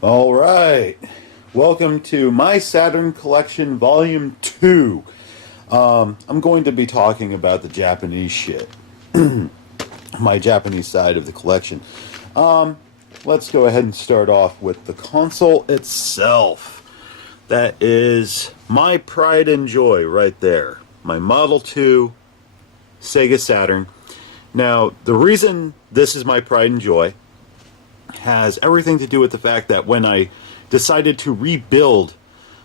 All right. Welcome to my Saturn Collection Volume 2. I'm going to be talking about the Japanese shit. My Japanese side of the collection. Let's go ahead and start off with the console itself. That is my pride and joy right there. My Model 2 Sega Saturn. Now, the reason this is my pride and joy has everything to do with the fact that when I decided to rebuild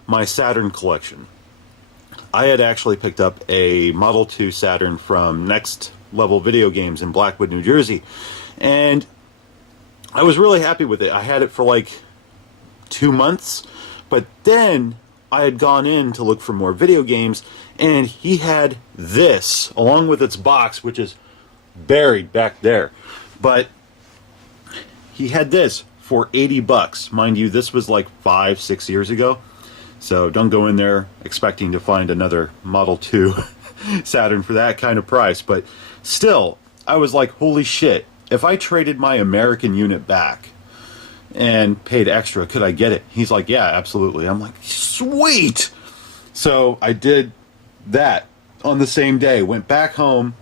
my Saturn collection, I had actually picked up a Model 2 Saturn from Next Level Video Games in Blackwood, New Jersey, and I was really happy with it. I had it for like 2 months, but then I had gone in to look for more video games, and he had this, along with its box, which is buried back there. But he had this for $80. Mind you, this was like 5-6 years ago. So don't go in there expecting to find another Model 2 Saturn for that kind of price. But still, I was like, holy shit. If I traded my American unit back and paid extra, could I get it? He's like, yeah, absolutely. I'm like, sweet. So I did that on the same day. Went back home,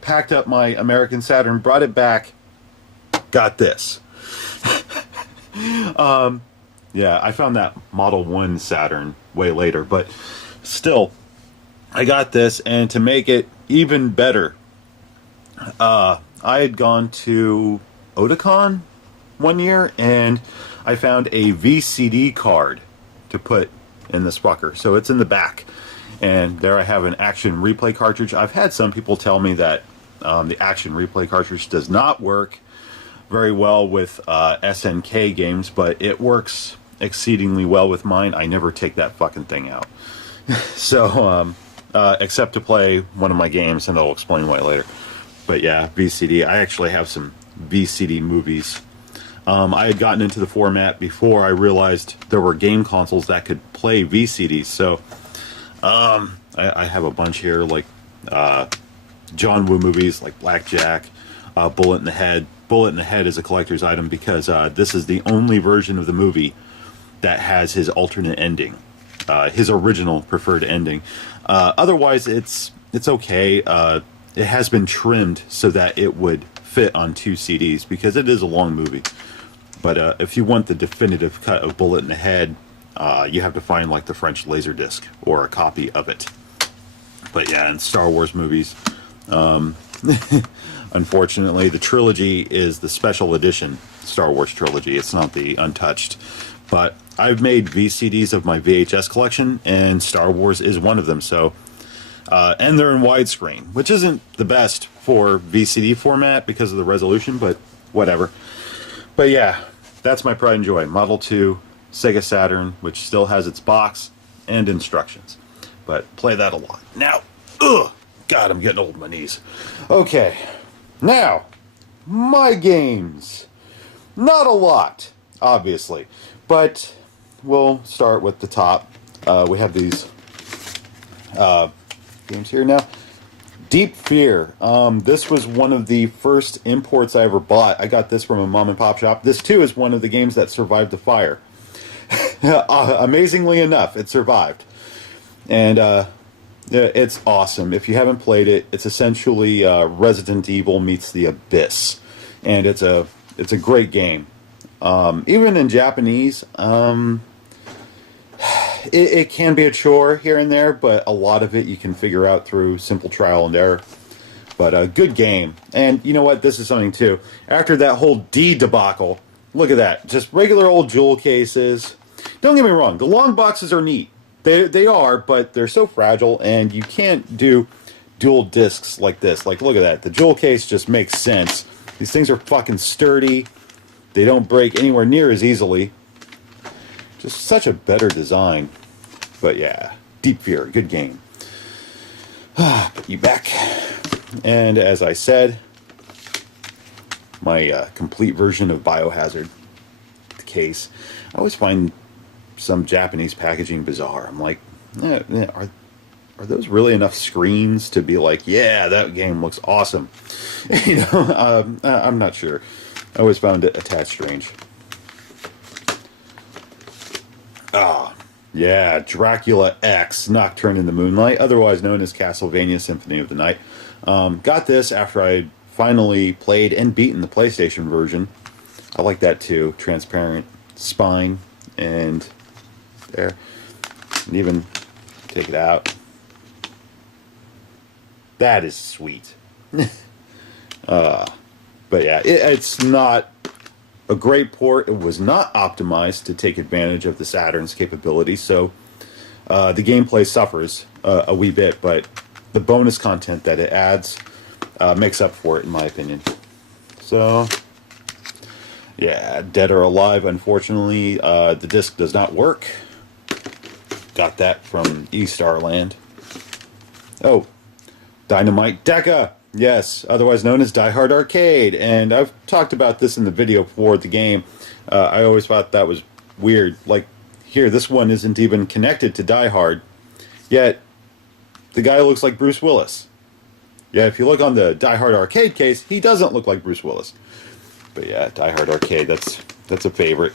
packed up my American Saturn, brought it back, got this. Yeah, I found that Model 1 Saturn way later, but still, I got this, and to make it even better, I had gone to Otakon one year, and I found a VCD card to put in this fucker. So it's in the back, and there I have an action replay cartridge. I've had some people tell me that the action replay cartridge does not work very well with SNK games, but it works exceedingly well with mine. I never take that fucking thing out. So, except to play one of my games, and I'll explain why later. But yeah, VCD. I actually have some VCD movies. I had gotten into the format before I realized there were game consoles that could play VCDs. So, I have a bunch here, like John Woo movies, like Blackjack, Bullet in the Head. Bullet in the Head is a collector's item because this is the only version of the movie that has his alternate ending, his original preferred ending. Otherwise, it's okay. It has been trimmed so that it would fit on 2 CDs because it is a long movie. But if you want the definitive cut of Bullet in the Head, you have to find like the French Laserdisc or a copy of it. But yeah, and Star Wars movies. Unfortunately, the trilogy is the special edition Star Wars trilogy. It's not the untouched. But I've made VCDs of my VHS collection, and Star Wars is one of them. So, and they're in widescreen, which isn't the best for VCD format because of the resolution, but whatever. But yeah, that's my pride and joy. Model 2, Sega Saturn, which still has its box and instructions. But play that a lot. Now, God, I'm getting old on my knees. Okay, now, my games. Not a lot, obviously, but we'll start with the top. We have these games here now. Deep Fear. This was one of the first imports I ever bought. I got this from a mom and pop shop. This, too, is one of the games that survived the fire. Amazingly enough, it survived. And it's awesome. If you haven't played it, it's essentially Resident Evil meets The Abyss. And it's a great game. Even in Japanese, it can be a chore here and there, but a lot of it you can figure out through simple trial and error. But a good game. And you know what? This is something too. After that whole D debacle, look at that. Just regular old jewel cases. Don't get me wrong. The long boxes are neat. They are, but they're so fragile, and you can't do dual discs like this. Like, look at that. The jewel case just makes sense. These things are fucking sturdy. They don't break anywhere near as easily. Just such a better design. But yeah, Deep Fear, good game. Put you back. And as I said, my complete version of Biohazard, the case. I always find some Japanese packaging bizarre. I'm like, are those really enough screens to be like, yeah, that game looks awesome? You know, I'm not sure. I always found it a tad strange. Ah, yeah, Dracula X, Nocturne in the Moonlight, otherwise known as Castlevania Symphony of the Night. Got this after I finally played and beaten the PlayStation version. I like that too. Transparent spine, and there. And even take it out. That is sweet. But yeah, it's not a great port. It was not optimized to take advantage of the Saturn's capabilities, so the gameplay suffers a wee bit, but the bonus content that it adds makes up for it, in my opinion. So, yeah, Dead or Alive, unfortunately, the disc does not work. Got that from E-Starland. Oh, Dynamite Deca! Yes, otherwise known as Die Hard Arcade. And I've talked about this in the video for the game. I always thought that was weird. Like, here, this one isn't even connected to Die Hard. Yet, the guy looks like Bruce Willis. Yeah, if you look on the Die Hard Arcade case, he doesn't look like Bruce Willis. But yeah, Die Hard Arcade, that's a favorite.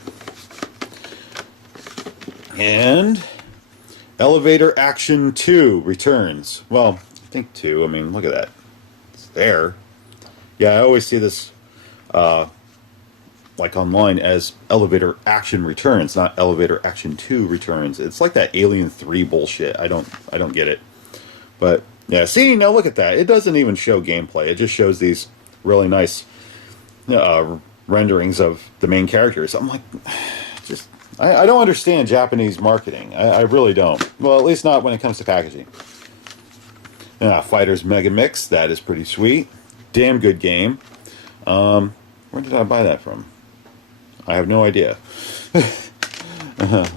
And Elevator Action 2 returns. Well, I think 2. I mean, look at that. It's there. Yeah, I always see this like online as Elevator Action Returns, not Elevator Action 2 Returns. It's like that Alien 3 bullshit. I don't get it. But yeah, see, now look at that. It doesn't even show gameplay. It just shows these really nice renderings of the main characters. I'm like, just I don't understand Japanese marketing. I really don't. Well, at least not when it comes to packaging. Fighters Mega Mix, that is pretty sweet. Damn good game. Where did I buy that from? I have no idea.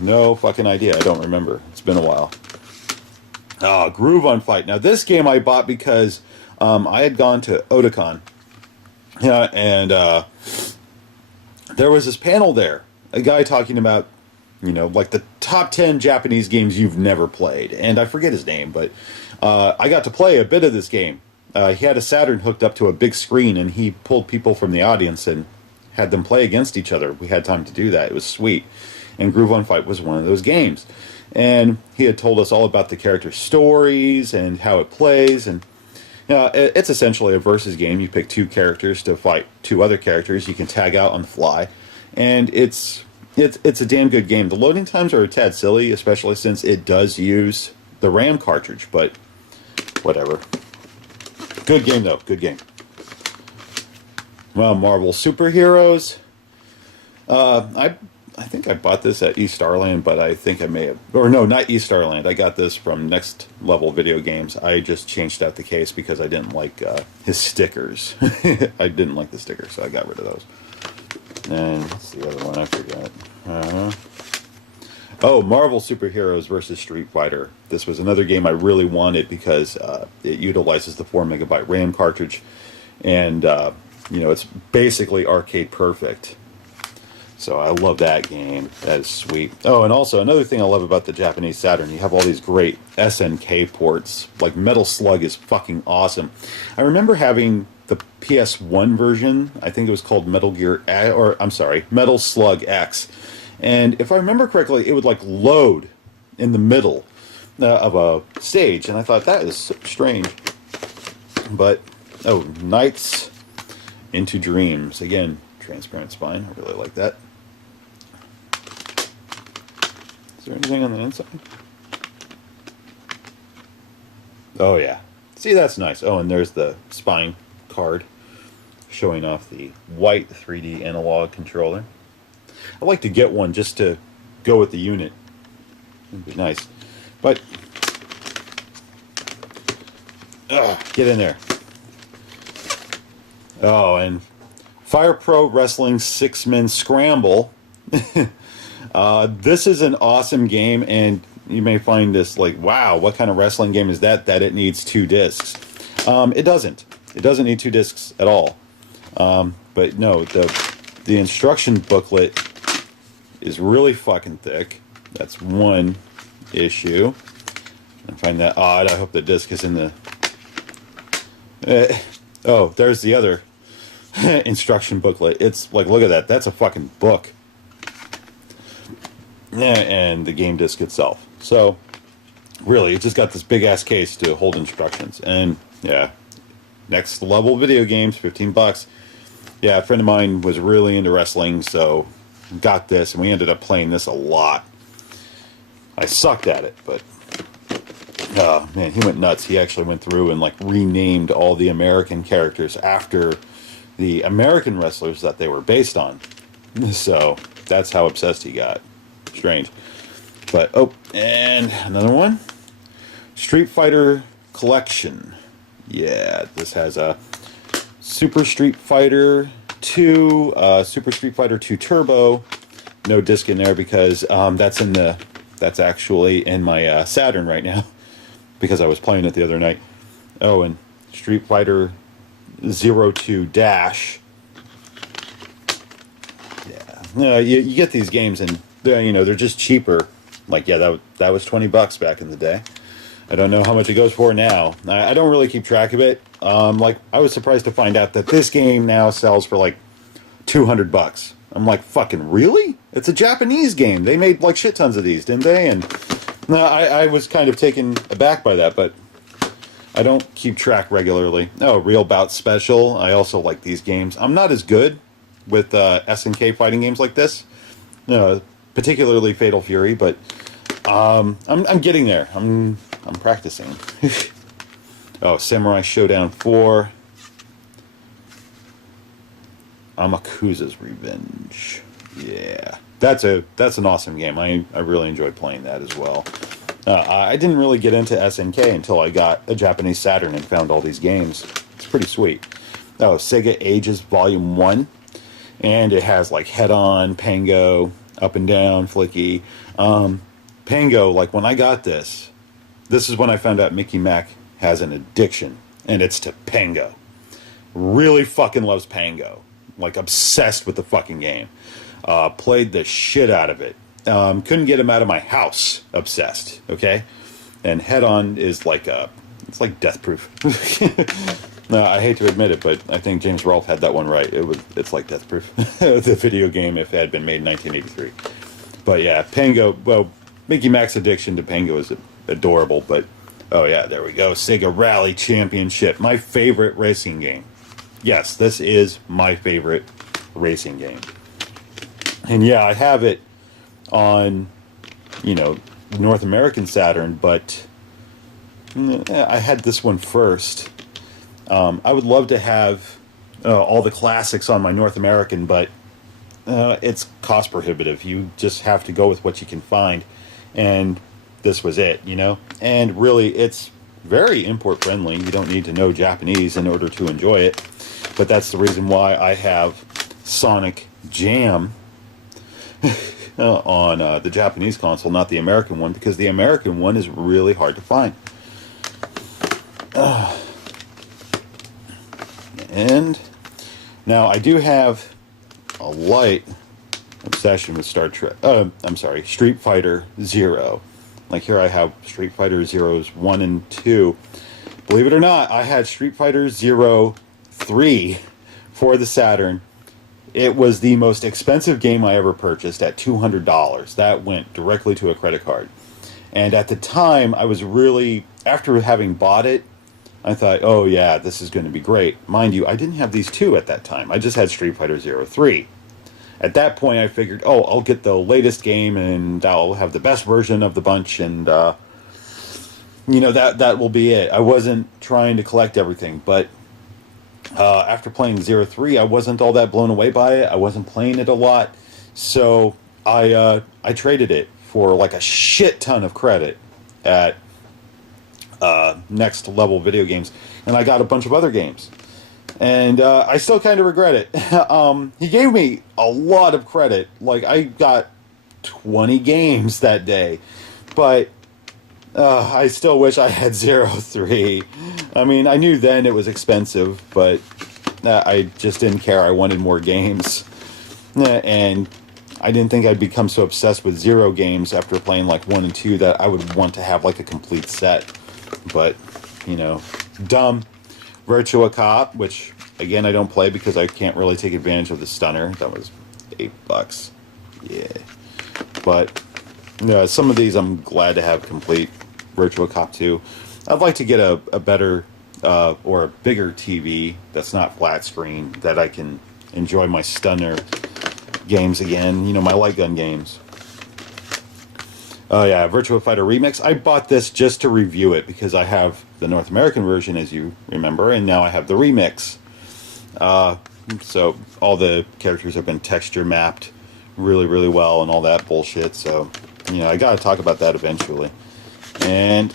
No fucking idea. I don't remember. It's been a while. Groove on Fight. Now, this game I bought because I had gone to Otakon. Yeah, and there was this panel there. A guy talking about, like the top 10 Japanese games you've never played. And I forget his name, but I got to play a bit of this game. He had a Saturn hooked up to a big screen, and he pulled people from the audience and had them play against each other. We had time to do that. It was sweet. And Groove on Fight was one of those games. And he had told us all about the character stories and how it plays. And it's essentially a versus game. You pick 2 characters to fight 2 other characters. You can tag out on the fly. And it's a damn good game. The loading times are a tad silly, especially since it does use the RAM cartridge. But whatever. Good game, though. Good game. Well, Marvel Superheroes. I think I bought this at E-Starland, but I think I may have... Or no, not E-Starland. I got this from Next Level Video Games. I just changed out the case because I didn't like his stickers. I didn't like the stickers, so I got rid of those. And what's the other one? I forgot. Oh, Marvel Superheroes versus Street Fighter. This was another game I really wanted because it utilizes the 4 megabyte RAM cartridge. And, it's basically arcade perfect. So I love that game. That is sweet. Oh, and also another thing I love about the Japanese Saturn, you have all these great SNK ports. Like Metal Slug is fucking awesome. I remember having the PS1 version. I think it was called Metal Slug X. And if I remember correctly, it would like load in the middle of a stage. And I thought that is strange. But, Nights into Dreams. Again, transparent spine. I really like that. Is there anything on the inside? Oh, yeah. See, that's nice. Oh, and there's the spine card showing off the white 3D analog controller. I'd like to get one just to go with the unit. It'd be nice. But, get in there. Oh, and Fire Pro Wrestling 6-Man Scramble. This is an awesome game, and you may find this like, wow, what kind of wrestling game is that it needs 2 discs? It doesn't. It doesn't need 2 discs at all. But no, the instruction booklet is really fucking thick. That's one issue. I find that odd. I hope the disc is in the... oh, there's the other instruction booklet. It's like, look at that. That's a fucking book. and the game disc itself. So really, it just got this big ass case to hold instructions. And yeah, next level video games, $15. Yeah, a friend of mine was really into wrestling, so got this, and we ended up playing this a lot. I sucked at it, but man, he went nuts. He actually went through and like renamed all the American characters after the American wrestlers that they were based on. So that's how obsessed he got. Strange. But oh, and another one, Street Fighter Collection. Yeah, this has a Super Street Fighter 2, Super Street Fighter 2 Turbo. No disc in there because that's actually in my Saturn right now because I was playing it the other night. Oh, and Street Fighter 02 Dash. Yeah, you get these games and they're just cheaper. Like yeah, that was $20 back in the day. I don't know how much it goes for now. I don't really keep track of it. Like I was surprised to find out that this game now sells for like $200. I'm like, fucking really? It's a Japanese game. They made like shit tons of these, didn't they? And no, I was kind of taken aback by that, but I don't keep track regularly. Oh, Real Bout Special. I also like these games. I'm not as good with SNK fighting games like this, particularly Fatal Fury, but I'm getting there. I'm practicing. Oh, Samurai Showdown 4. Amakusa's Revenge. Yeah, that's an awesome game. I really enjoyed playing that as well. I didn't really get into SNK until I got a Japanese Saturn and found all these games. It's pretty sweet. Oh, Sega Ages Volume 1. And it has like Head-On, Pango, Up and Down, Flicky. Pango, like when I got this is when I found out Mickey Mac has an addiction, and it's to Pango. Really fucking loves Pango. Like obsessed with the fucking game. Played the shit out of it. Couldn't get him out of my house. Obsessed. Okay? And Head-On is like it's like death proof. No, I hate to admit it, but I think James Rolfe had that one right. It's like death proof. The video game if it had been made in 1983. But yeah, Pango, well, Mickey Mac's addiction to Pango is adorable, but oh yeah, there we go. Sega Rally Championship, my favorite racing game. Yes, this is my favorite racing game. And yeah, I have it on, North American Saturn, but I had this one first. I would love to have all the classics on my North American, but it's cost prohibitive. You just have to go with what you can find. And this was it, And really, it's very import friendly. You don't need to know Japanese in order to enjoy it. But that's the reason why I have Sonic Jam on the Japanese console, not the American one, because the American one is really hard to find. And now I do have a light obsession with Street Fighter Zero. Like here I have Street Fighter Zeros 1 and 2. Believe it or not, I had Street Fighter Zero 3 for the Saturn. It was the most expensive game I ever purchased at $200. That went directly to a credit card. And at the time, I was really, after having bought it, I thought, oh yeah, this is going to be great. Mind you, I didn't have these two at that time. I just had Street Fighter Zero 3. At that point, I figured, oh, I'll get the latest game and I'll have the best version of the bunch, and that will be it. I wasn't trying to collect everything, but after playing Zero 3, I wasn't all that blown away by it. I wasn't playing it a lot, so I traded it for like a shit ton of credit at Next Level Video Games, and I got a bunch of other games. And I still kind of regret it. He gave me a lot of credit. Like, I got 20 games that day. But I still wish I had Zero 3. I mean, I knew then it was expensive, but I just didn't care. I wanted more games. And I didn't think I'd become so obsessed with Zero games after playing like 1 and 2 that I would want to have like a complete set. But, dumb. Virtua Cop, which again I don't play because I can't really take advantage of the stunner. That was $8. Yeah. But Yeah, some of these I'm glad to have complete. Virtua Cop 2. I'd like to get a better or a bigger TV that's not flat screen that I can enjoy my stunner games again. You know, my light gun games. Oh yeah, Virtua Fighter Remix. I bought this just to review it because I have the North American version, as you remember, and now I have the remix. So all the characters have been texture mapped really, really well and all that bullshit. So, you know, I got to talk about that eventually. And,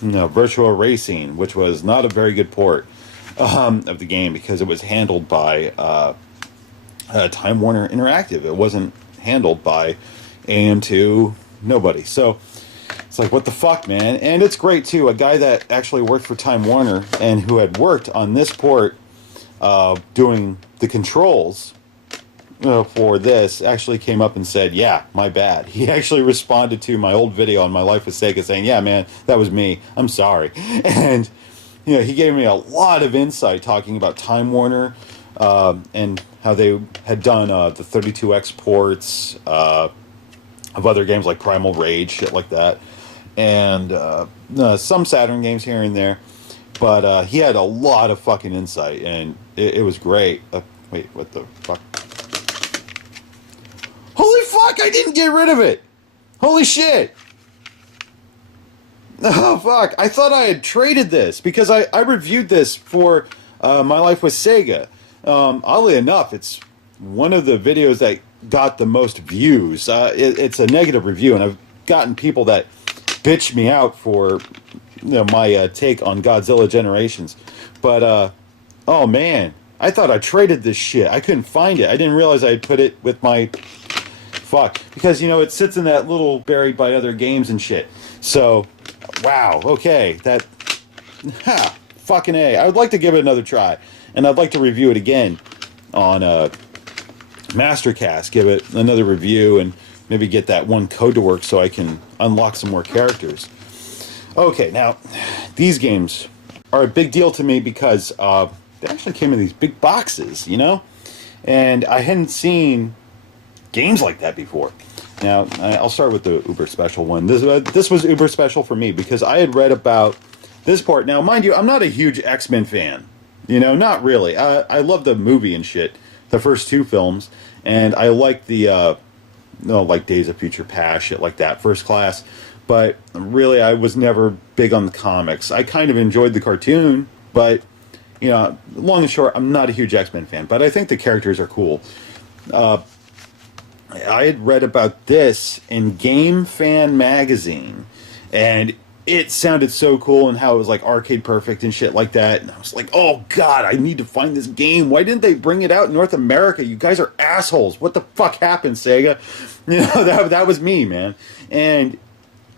you know, Virtua Racing, which was not a very good port of the game because it was handled by Time Warner Interactive. It wasn't handled by AM2, nobody. So it's like, what the fuck, man? And it's great, too. A guy that actually worked for Time Warner and who had worked on this port doing the controls for this actually came up and said, yeah, my bad. He actually responded to my old video on My Life with Sega saying, yeah, man, that was me. I'm sorry. And, you know, he gave me a lot of insight talking about Time Warner and how they had done the 32X ports of other games like Primal Rage, shit like that. And some Saturn games here and there. But he had a lot of fucking insight, and it was great. Wait, what the fuck? Holy fuck, I didn't get rid of it! Holy shit! Oh, fuck. I thought I had traded this, because I reviewed this for My Life with Sega. Oddly enough, it's one of the videos that got the most views. It's a negative review, and I've gotten people that bitch me out for... you know, my take on Godzilla Generations. But, oh man, I thought I traded this shit. I couldn't find it. I didn't realize I had put it with my... Fuck. Because, you know, it sits in that little buried by other games and shit. So, wow, okay. That... Ha! Fucking A. I would like to give it another try. And I'd like to review it again on Mastercast. Give it another review and maybe get that one code to work so I can unlock some more characters. Okay, now, these games are a big deal to me because they actually came in these big boxes, you know? And I hadn't seen games like that before. Now, I'll start with the Uber Special one. This was Uber Special for me because I had read about this port. Now, mind you, I'm not a huge X-Men fan. You know, not really. I love the movie and shit, the first two films, and I like the, like Days of Future Past, shit like that, First Class. But really, I was never big on the comics. I kind of enjoyed the cartoon, but, you know, long and short, I'm not a huge X-Men fan. But I think the characters are cool. I had read about this in Game Fan magazine, and it sounded so cool and how it was like arcade perfect and shit like that. And I was like, oh god, I need to find this game. Why didn't they bring it out in North America? You guys are assholes. What the fuck happened, Sega? You know, that was me, man. And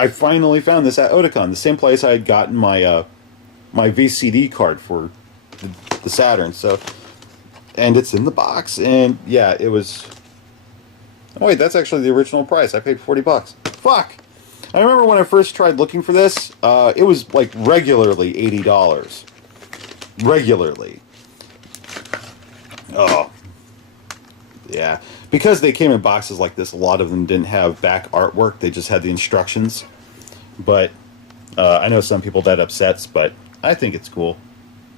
I finally found this at Otakon, the same place I had gotten my my VCD card for the Saturn. So, and it's in the box, and yeah, it was. Oh wait, that's actually the original price. I paid $40. Fuck! I remember when I first tried looking for this, it was like regularly $80. Regularly. Oh. Yeah. Because they came in boxes like this, a lot of them didn't have back artwork. They just had the instructions. But I know some people that upsets, but I think it's cool.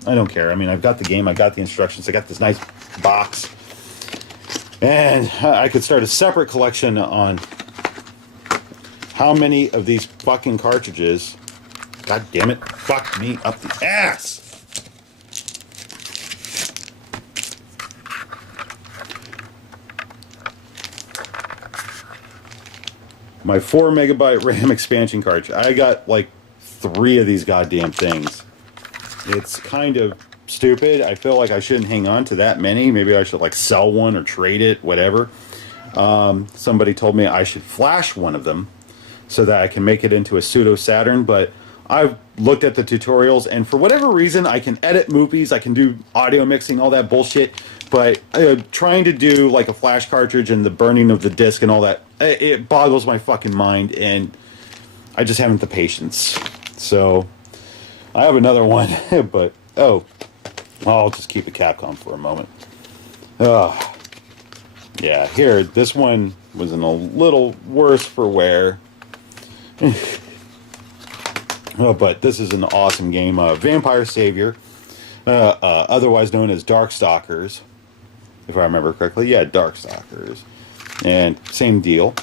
I don't care. I mean, I've got the game, I got the instructions, I got this nice box. And I could start a separate collection on how many of these fucking cartridges, god damn it, fucked me up the ass. My 4 megabyte RAM expansion cartridge. I got like 3 of these goddamn things. It's kind of stupid. I feel like I shouldn't hang on to that many. Maybe I should like sell one or trade it, whatever. Somebody told me I should flash one of them so that I can make it into a pseudo Saturn, but I've looked at the tutorials, and for whatever reason, I can edit movies, I can do audio mixing, all that bullshit, but trying to do like a flash cartridge and the burning of the disc and all that, it boggles my fucking mind, and I just haven't the patience. So I have another one, but I'll just keep it Capcom for a moment. Yeah, here, this one was in a little worse for wear. Oh, but this is an awesome game. Vampire Savior, otherwise known as Darkstalkers, if I remember correctly. Yeah, Darkstalkers. And same deal.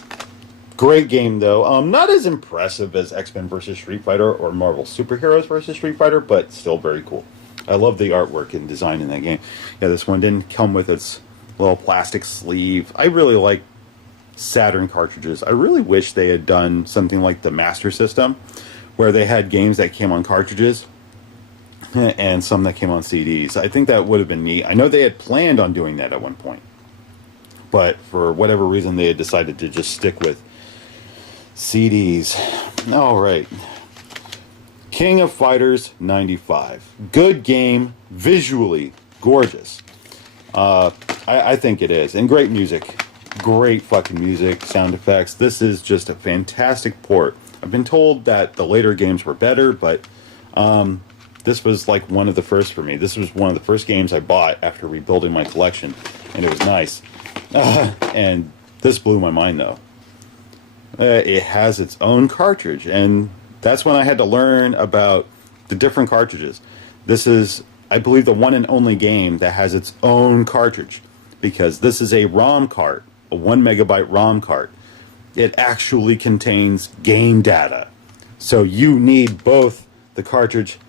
Great game, though. Not as impressive as X-Men vs. Street Fighter or Marvel Superheroes vs. Street Fighter, but still very cool. I love the artwork and design in that game. Yeah, this one didn't come with its little plastic sleeve. I really like Saturn cartridges. I really wish they had done something like the Master System, where they had games that came on cartridges and some that came on CDs. I think that would have been neat. I know they had planned on doing that at one point, but for whatever reason they had decided to just stick with CDs. All right. King of Fighters 95. Good game, visually gorgeous. I think it is. And great music. Great fucking music, sound effects. This is just a fantastic port. I've been told that the later games were better, but this was like one of the first for me. This was one of the first games I bought after rebuilding my collection, and it was nice. And this blew my mind, though. It has its own cartridge, and that's when I had to learn about the different cartridges. This is, I believe, the one and only game that has its own cartridge, because this is a ROM cart, a 1 megabyte ROM cart. It actually contains game data. So you need both the cartridge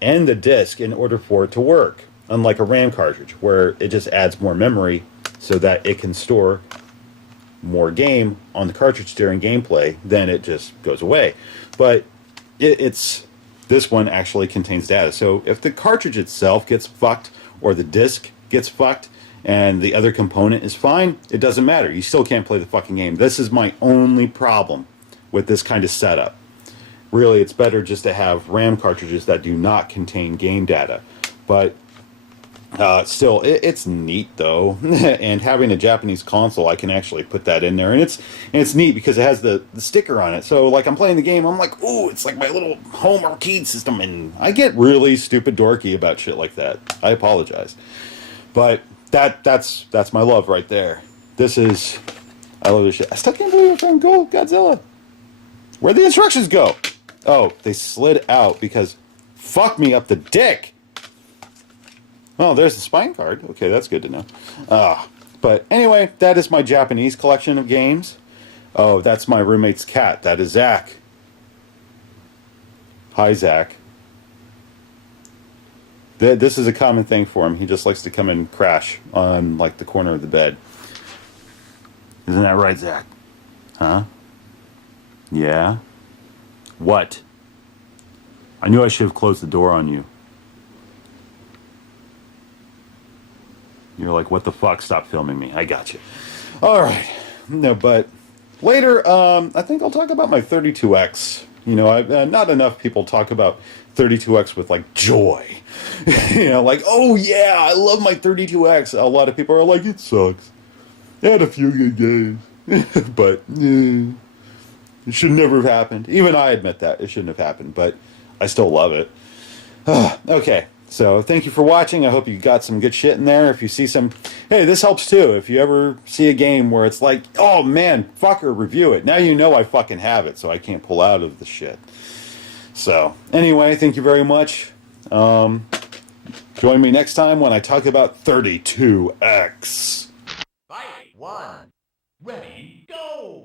and the disc in order for it to work. Unlike a RAM cartridge, where it just adds more memory so that it can store more game on the cartridge during gameplay, then it just goes away. But this one actually contains data. So if the cartridge itself gets fucked or the disc gets fucked and the other component is fine, it doesn't matter. You still can't play the fucking game. This is my only problem with this kind of setup. Really, it's better just to have RAM cartridges that do not contain game data. But still, it's neat, though. And having a Japanese console, I can actually put that in there. And it's neat because it has the sticker on it. So, like, I'm playing the game, I'm like, ooh, it's like my little home arcade system. And I get really stupid dorky about shit like that. I apologize. But that's my love right there. I love this shit. I still can't believe it's on Godzilla. Where'd the instructions go? Oh, they slid out because fuck me up the dick. Oh, there's the spine card. Okay, that's good to know. But anyway, that is my Japanese collection of games. Oh, that's my roommate's cat. That is Zach. Hi, Zach. This is a common thing for him. He just likes to come and crash on, like, the corner of the bed. Isn't that right, Zach? Huh? Yeah? What? I knew I should have closed the door on you. You're like, what the fuck? Stop filming me. I got you. All right. No, but later, I think I'll talk about my 32X. You know, not enough people talk about 32X with, like, joy. You know, like, oh, yeah, I love my 32X. A lot of people are like, it sucks. It had a few good games. But, it should never have happened. Even I admit that. It shouldn't have happened, but I still love it. Okay. So thank you for watching. I hope you got some good shit in there. If you see some, hey, this helps too. If you ever see a game where it's like, oh man, fucker, review it. Now you know I fucking have it, so I can't pull out of the shit. So anyway, thank you very much. Join me next time when I talk about 32X. Fight! 1, ready, go!